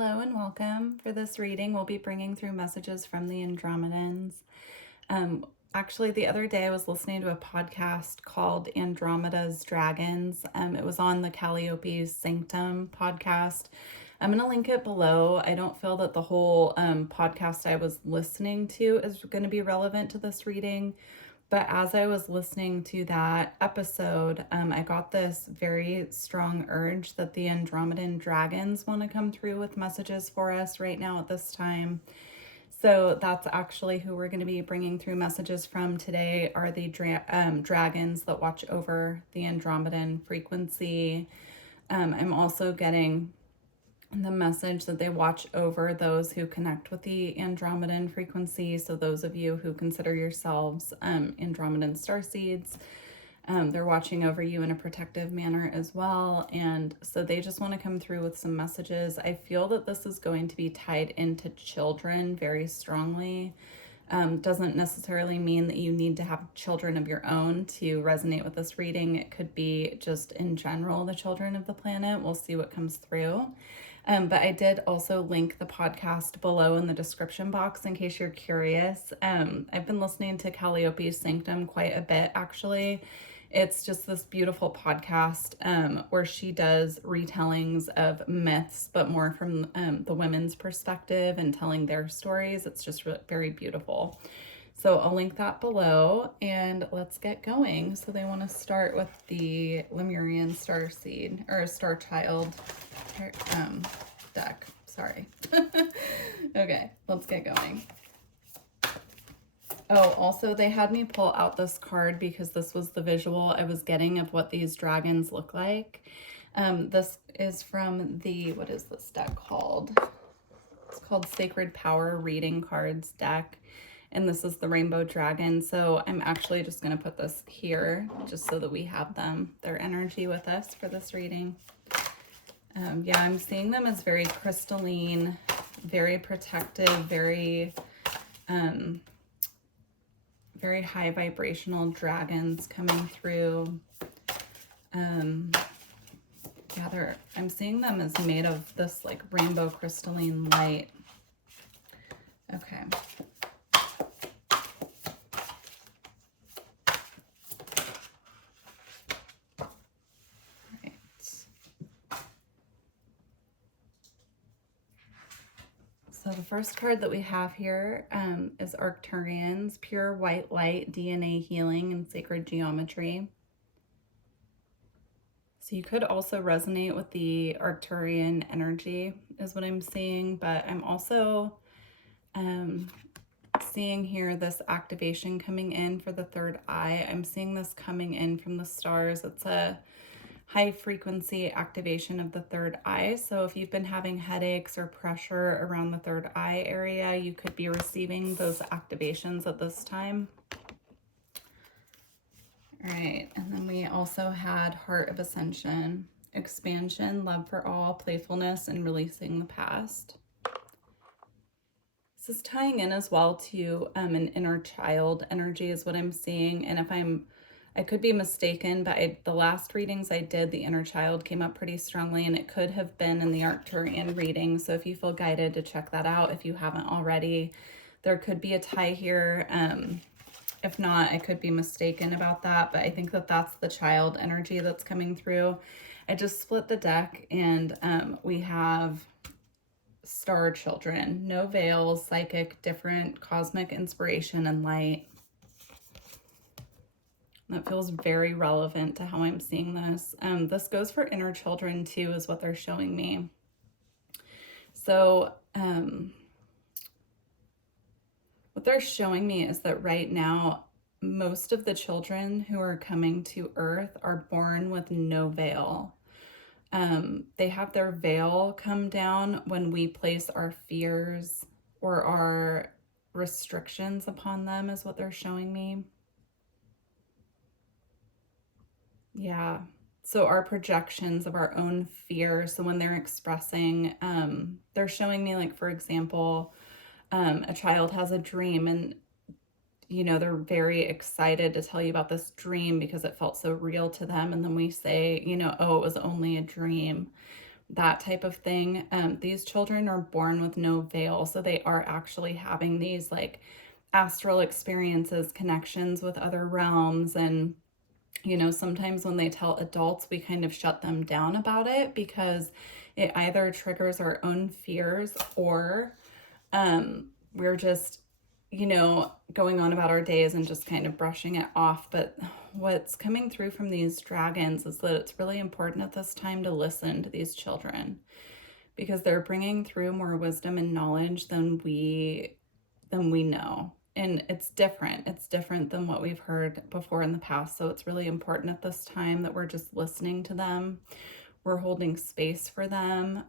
Hello and welcome. For this reading, we'll be bringing through messages from the Andromedans. Actually, the other day I was listening to a podcast called Andromeda's Dragons. It was on the Kalliope's Sanctum podcast. I'm going to link it below. I don't feel that the whole podcast I was listening to is going to be relevant to this reading. But as I was listening to that episode, I got this very strong urge that the Andromedan dragons want to come through with messages for us right now at this time. So that's actually who we're going to be bringing through messages from today are the dragons that watch over the Andromedan frequency. I'm also getting the message that they watch over those who connect with the Andromedan frequency. So those of you who consider yourselves Andromedan Starseeds, they're watching over you in a protective manner as well. And so they just want to come through with some messages. I feel that this is going to be tied into children very strongly. Doesn't necessarily mean that you need to have children of your own to resonate with this reading. It could be just in general the children of the planet. We'll see what comes through. But I did also link the podcast below in the description box in case you're curious. I've been listening to Kalliope's Sanctum quite a bit, actually. It's just this beautiful podcast where she does retellings of myths, but more from the women's perspective and telling their stories. It's just very beautiful. So I'll link that below and let's get going. So they want to start with the Lemurian Starseed or Starchild deck. Sorry. Okay, let's get going. Oh, also they had me pull out this card because this was the visual I was getting of what these dragons look like. This is from the, what is this deck called? It's called Sacred Power Reading Cards deck. And this is the Rainbow Dragon. So I'm actually just going to put this here just so that we have them, their energy with us for this reading. Yeah, I'm seeing them as very crystalline, very protective, very high vibrational dragons coming through. Yeah, I'm seeing them as made of this like rainbow crystalline light. Okay. So the first card that we have here is Arcturians, Pure White Light, DNA Healing, and Sacred Geometry. So you could also resonate with the Arcturian energy is what I'm seeing, but I'm also seeing here this activation coming in for the third eye. I'm seeing this coming in from the stars. It's a high frequency activation of the third eye. So if you've been having headaches or pressure around the third eye area, you could be receiving those activations at this time. All right, and then we also had Heart of Ascension, Expansion, Love for All, Playfulness, and Releasing the Past. This is tying in as well to an inner child energy is what I'm seeing. And if I could be mistaken, but the last readings I did, the inner child came up pretty strongly, and it could have been in the Arcturian reading. So if you feel guided to check that out, if you haven't already, there could be a tie here. If not, I could be mistaken about that, but I think that that's the child energy that's coming through. I just split the deck, and we have star children, no veils, psychic, different, cosmic inspiration, and light. That feels very relevant to how I'm seeing this. This goes for inner children too, is what they're showing me. So what they're showing me is that right now, most of the children who are coming to Earth are born with no veil. They have their veil come down when we place our fears or our restrictions upon them, is what they're showing me. Yeah. So our projections of our own fear. So when they're expressing, they're showing me, like, for example, a child has a dream and, you know, they're very excited to tell you about this dream because it felt so real to them. And then we say, you know, oh, it was only a dream. that type of thing. These children are born with no veil, so they are actually having these like astral experiences, connections with other realms. And sometimes when they tell adults, we kind of shut them down about it because it either triggers our own fears, or we're just, going on about our days and just kind of brushing it off. But what's coming through from these dragons is that it's really important at this time to listen to these children, because they're bringing through more wisdom and knowledge than we know. And it's different than what we've heard before in the past. So it's really important at this time that we're just listening to them. We're holding space for them.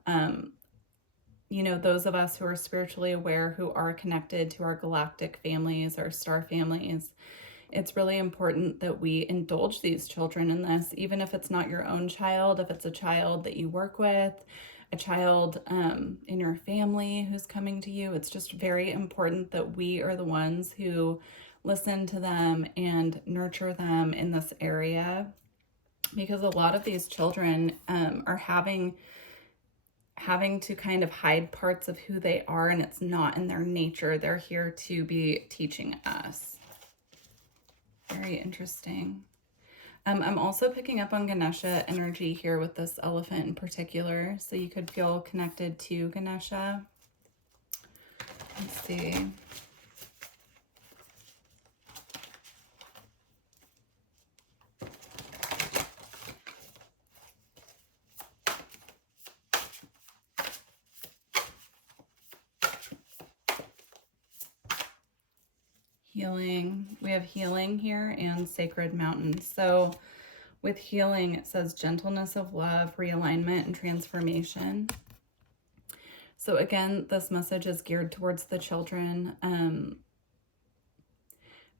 Those of us who are spiritually aware, who are connected to our galactic families, our star families, it's really important that we indulge these children in this, even if it's not your own child, if it's a child that you work with, a child in your family who's coming to you. It's just very important that we are the ones who listen to them and nurture them in this area, because a lot of these children are having to kind of hide parts of who they are, and it's not in their nature. They're here to be teaching us. Very interesting. I'm also picking up on Ganesha energy here with this elephant in particular, so you could feel connected to Ganesha. Let's see. Healing. We have healing here and sacred mountains. So with healing, it says gentleness of love, realignment, and transformation. So again, this message is geared towards the children.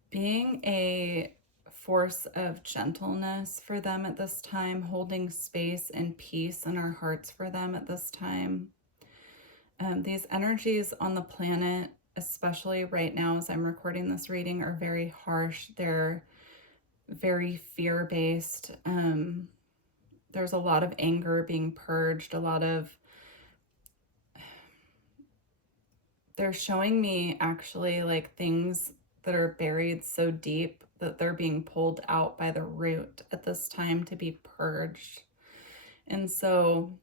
Being a force of gentleness for them at this time, holding space and peace in our hearts for them at this time. These energies on the planet, especially right now as I'm recording this reading, are very harsh. They're very fear-based. There's a lot of anger being purged, they're showing me actually like things that are buried so deep that they're being pulled out by the root at this time to be purged. And so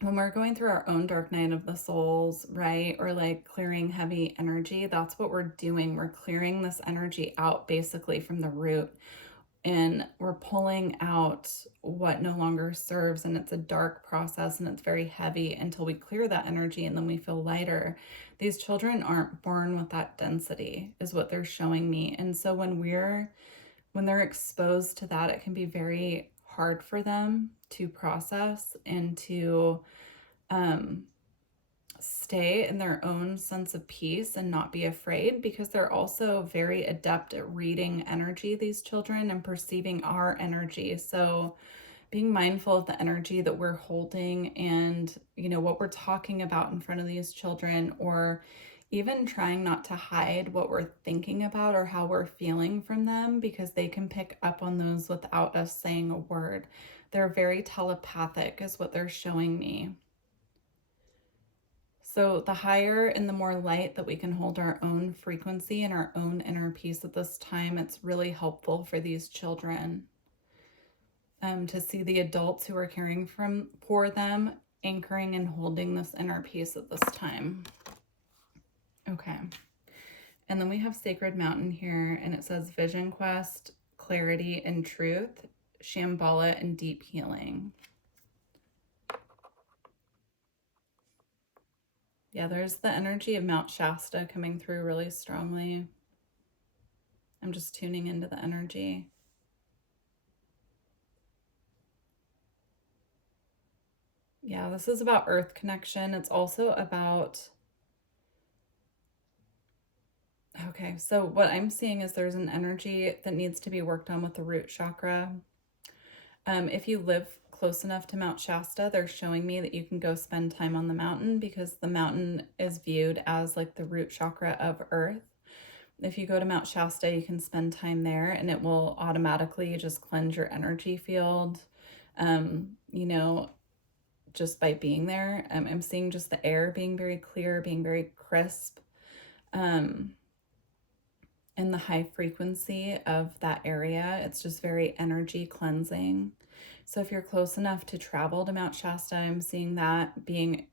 when we're going through our own dark night of the souls, right, or like clearing heavy energy, that's what we're doing. We're clearing this energy out basically from the root, and we're pulling out what no longer serves. And it's a dark process, and it's very heavy until we clear that energy, and then we feel lighter. These children aren't born with that density, is what they're showing me. And so when they're exposed to that, it can be very hard for them to process and to stay in their own sense of peace and not be afraid, because they're also very adept at reading energy, these children, and perceiving our energy. So being mindful of the energy that we're holding, and what we're talking about in front of these children, or even trying not to hide what we're thinking about or how we're feeling from them, because they can pick up on those without us saying a word. They're very telepathic is what they're showing me. So the higher and the more light that we can hold our own frequency and our own inner peace at this time, it's really helpful for these children to see the adults who are caring for them anchoring and holding this inner peace at this time. Okay. And then we have Sacred Mountain here, and it says Vision Quest, Clarity and Truth, Shambhala, and Deep Healing. Yeah, there's the energy of Mount Shasta coming through really strongly. I'm just tuning into the energy. Yeah, this is about earth connection. It's also about... Okay, so what I'm seeing is there's an energy that needs to be worked on with the root chakra. If you live close enough to Mount Shasta, they're showing me that you can go spend time on the mountain, because the mountain is viewed as like the root chakra of earth. If you go to Mount Shasta, you can spend time there, and it will automatically just cleanse your energy field. just by being there. I'm seeing just the air being very clear, being very crisp, and the high frequency of that area. It's just very energy cleansing. So if you're close enough to travel to Mount Shasta, I'm seeing that being,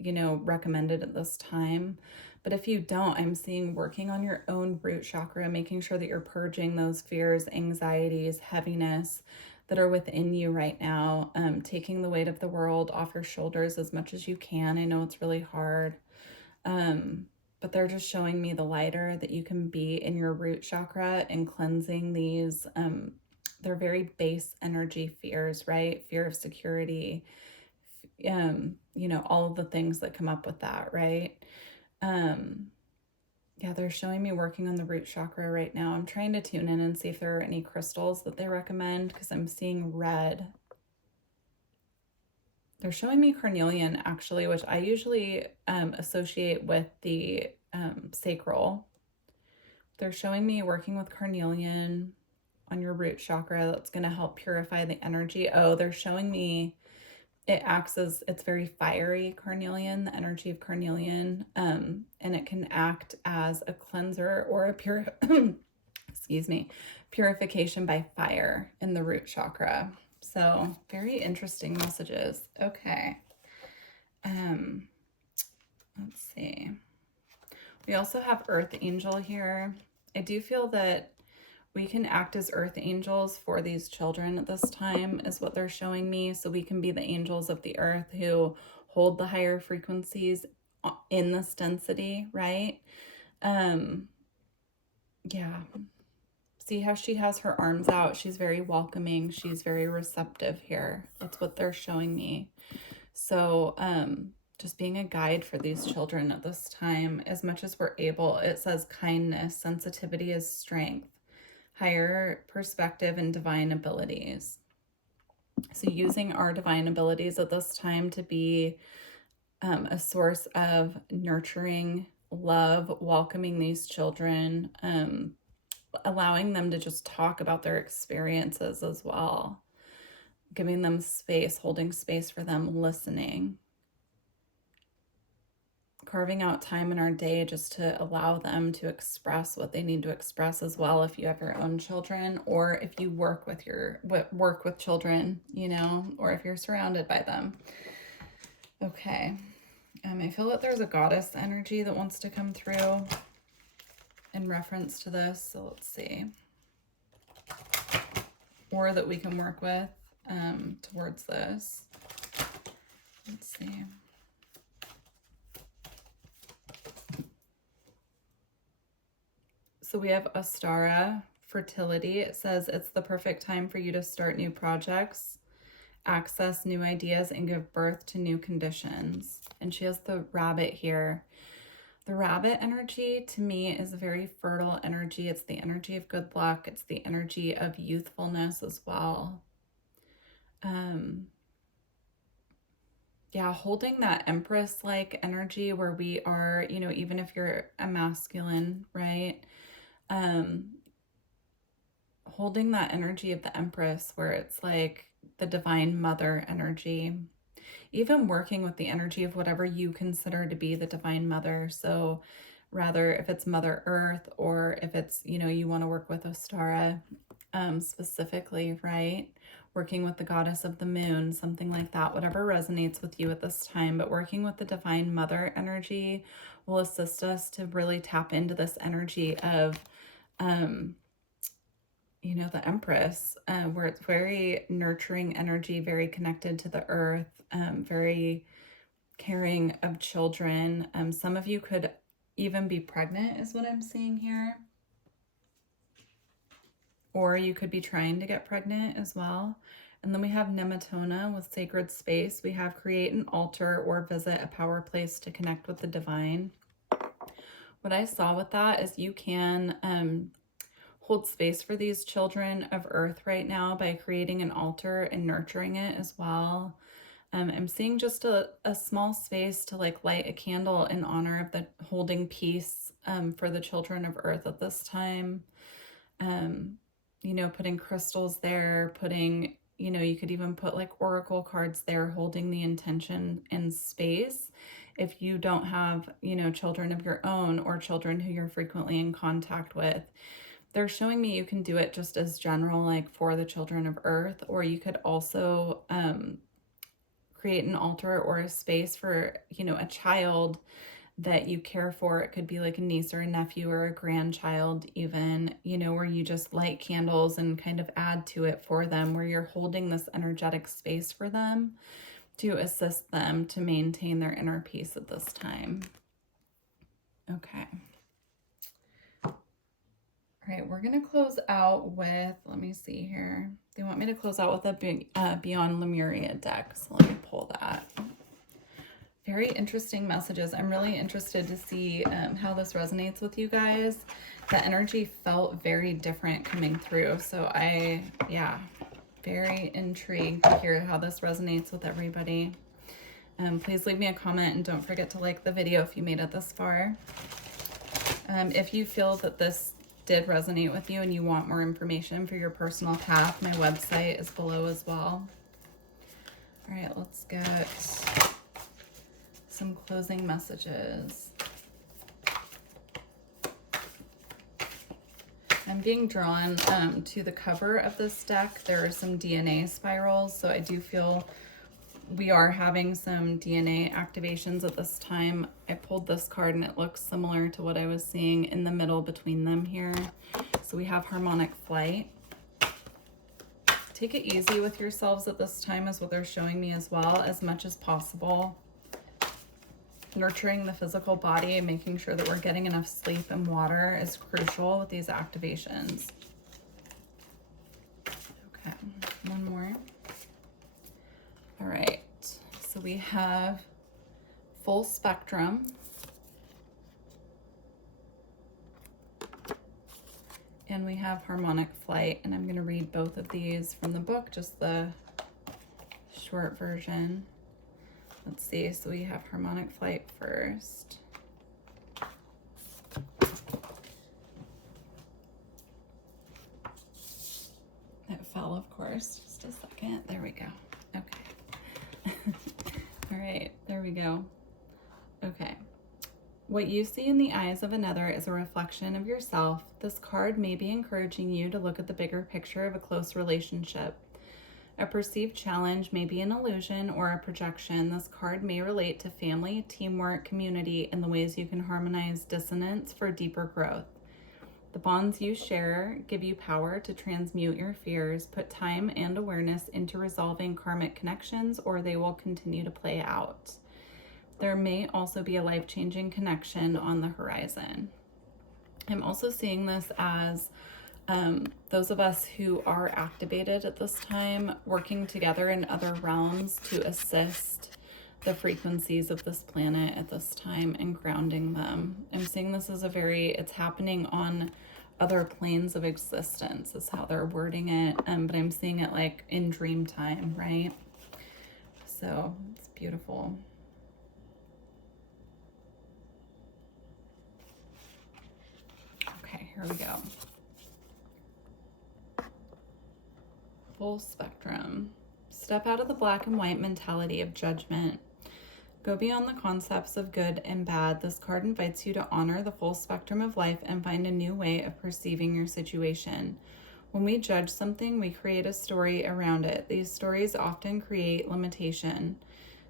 recommended at this time. But if you don't, I'm seeing working on your own root chakra, making sure that you're purging those fears, anxieties, heaviness that are within you right now, taking the weight of the world off your shoulders as much as you can. I know it's really hard, but they're just showing me the lighter that you can be in your root chakra and cleansing these, they're very base energy fears, right? Fear of security, all of the things that come up with that, right? Yeah, they're showing me working on the root chakra right now. I'm trying to tune in and see if there are any crystals that they recommend, because I'm seeing red. They're showing me carnelian, actually, which I usually associate with the sacral. They're showing me working with carnelian on your root chakra. That's going to help purify the energy. Oh, they're showing me it acts as, it's very fiery, carnelian, the energy of carnelian, and it can act as a cleanser or a excuse me, purification by fire in the root chakra. So very interesting messages. Okay. Let's see. We also have Earth Angel here. I do feel that we can act as earth angels for these children at this time, is what they're showing me. So we can be the angels of the earth who hold the higher frequencies in this density, right? Yeah. See how she has her arms out? She's very welcoming. She's very receptive here. That's what they're showing me. So, just being a guide for these children at this time, as much as we're able. It says kindness, sensitivity is strength, higher perspective, and divine abilities. So using our divine abilities at this time to be a source of nurturing, love, welcoming these children, allowing them to just talk about their experiences as well, giving them space, holding space for them, listening, carving out time in our day just to allow them to express what they need to express as well. If you have your own children, or if you work with children, or if you're surrounded by them. Okay. I feel that there's a goddess energy that wants to come through in reference to this. So let's see. Or that we can work with towards this. Let's see. So we have Astara, fertility. It says it's the perfect time for you to start new projects, access new ideas, and give birth to new conditions. And she has the rabbit here. The rabbit energy to me is a very fertile energy. It's the energy of good luck. It's the energy of youthfulness as well. Yeah, holding that Empress-like energy where we are, even if you're a masculine, right? Holding that energy of the Empress where it's like the divine mother energy, even working with the energy of whatever you consider to be the divine mother. So rather if it's Mother Earth, or if it's, you want to work with Ostara specifically, right? Working with the goddess of the moon, something like that, whatever resonates with you at this time. But working with the divine mother energy will assist us to really tap into this energy of, the Empress, where it's very nurturing energy, very connected to the earth, very caring of children. Some of you could even be pregnant is what I'm seeing here. Or you could be trying to get pregnant as well. And then we have Nematona with sacred space. We have create an altar or visit a power place to connect with the divine. What I saw with that is you can hold space for these children of earth right now by creating an altar and nurturing it as well. I'm seeing just a small space to light a candle in honor of the holding peace for the children of earth at this time. Putting crystals there, putting you know, you could even put like oracle cards there holding the intention in space. If you don't have, you know, children of your own or children who you're frequently in contact with, they're showing me you can do it just as general, like for the children of Earth, or you could also create an altar or a space for, you know, a child that you care for. It could be like a niece or a nephew or a grandchild even, you know, where you just light candles and kind of add to it for them, where you're holding this energetic space for them to assist them to maintain their inner peace at this time. Okay. All right, we're going to close out with, let me see here. They want me to close out with a Beyond Lemuria deck, so let me pull that. Very interesting messages. I'm really interested to see how this resonates with you guys. The energy felt very different coming through. So yeah, very intrigued to hear how this resonates with everybody. Please leave me a comment and don't forget to like the video if you made it this far. If you feel that this did resonate with you and you want more information for your personal path, my website is below as well. All right, let's get some closing messages. I'm being drawn to the cover of this deck. There are some DNA spirals, so I do feel we are having some DNA activations at this time. I pulled this card and it looks similar to what I was seeing in the middle between them here. So we have harmonic flight. Take it easy with yourselves at this time is what they're showing me as well, as much as possible. Nurturing the physical body and making sure that we're getting enough sleep and water is crucial with these activations. Okay, one more. All right, so we have full spectrum. And we have harmonic flight, and I'm going to read both of these from the book, just the short version. Let's see, so we have harmonic flight first. That fell, of course. Just a second. There we go. Okay. All right, there we go. Okay. What you see in the eyes of another is a reflection of yourself. This card may be encouraging you to look at the bigger picture of a close relationship. A perceived challenge may be an illusion or a projection. This card may relate to family, teamwork, community, and the ways you can harmonize dissonance for deeper growth. The bonds you share give you power to transmute your fears, put time and awareness into resolving karmic connections, or they will continue to play out. There may also be a life-changing connection on the horizon. I'm also seeing this as those of us who are activated at this time working together in other realms to assist the frequencies of this planet at this time and grounding them. I'm seeing this as it's happening on other planes of existence is how they're wording it, but I'm seeing it like in dream time, right? So it's beautiful. Okay, here we go. Full spectrum. Step out of the black and white mentality of judgment. Go beyond the concepts of good and bad. This card invites you to honor the full spectrum of life and find a new way of perceiving your situation. When we judge something, we create a story around it. These stories often create limitation.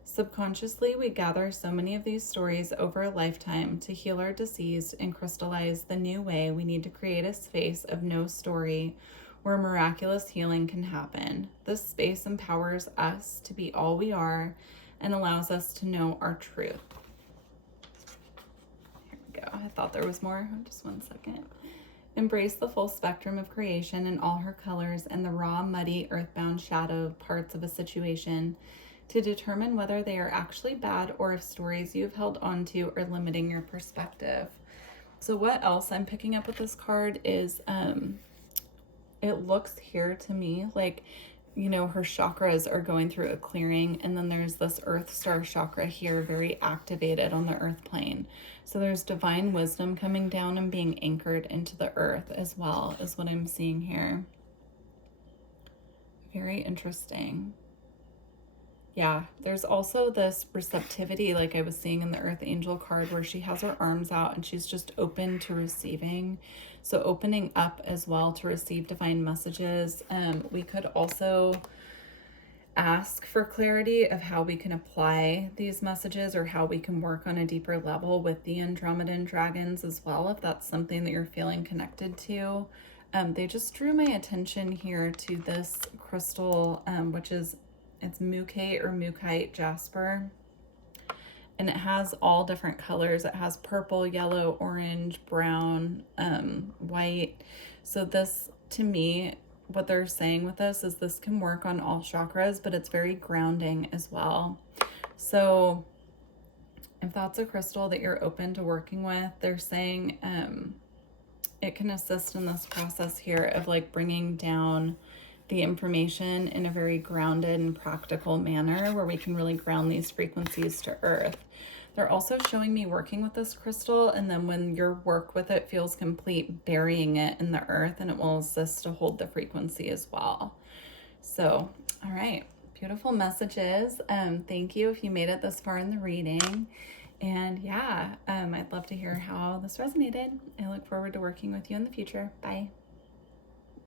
Subconsciously, we gather so many of these stories over a lifetime to heal our disease and crystallize the new way. We need to create a space of no story where miraculous healing can happen. This space empowers us to be all we are and allows us to know our truth. Here we go. I thought there was more. Just one second. Embrace the full spectrum of creation in all her colors and the raw, muddy, earthbound shadow parts of a situation to determine whether they are actually bad or if stories you've held onto are limiting your perspective. So what else I'm picking up with this card is it looks here to me like, you know, her chakras are going through a clearing, and then there's this earth star chakra here very activated on the earth plane. So there's divine wisdom coming down and being anchored into the earth as well, is what I'm seeing here. Very interesting. Yeah, there's also this receptivity, like I was seeing in the Earth Angel card, where she has her arms out and she's just open to receiving. So opening up as well to receive divine messages. We could also ask for clarity of how we can apply these messages or how we can work on a deeper level with the Andromedan dragons as well, if that's something that you're feeling connected to. They just drew my attention here to this crystal, which is, it's Mukite or Mukite jasper. And it has all different colors. It has purple, yellow, orange, brown, white. So this, to me, what they're saying with this is this can work on all chakras, but it's very grounding as well. So if that's a crystal that you're open to working with, they're saying it can assist in this process here of like bringing down the information in a very grounded and practical manner where we can really ground these frequencies to earth. They're also showing me working with this crystal, and then when your work with it feels complete, burying it in the earth, and it will assist to hold the frequency as well. So, all right, beautiful messages. Thank you if you made it this far in the reading. And yeah, I'd love to hear how this resonated. I look forward to working with you in the future. Bye.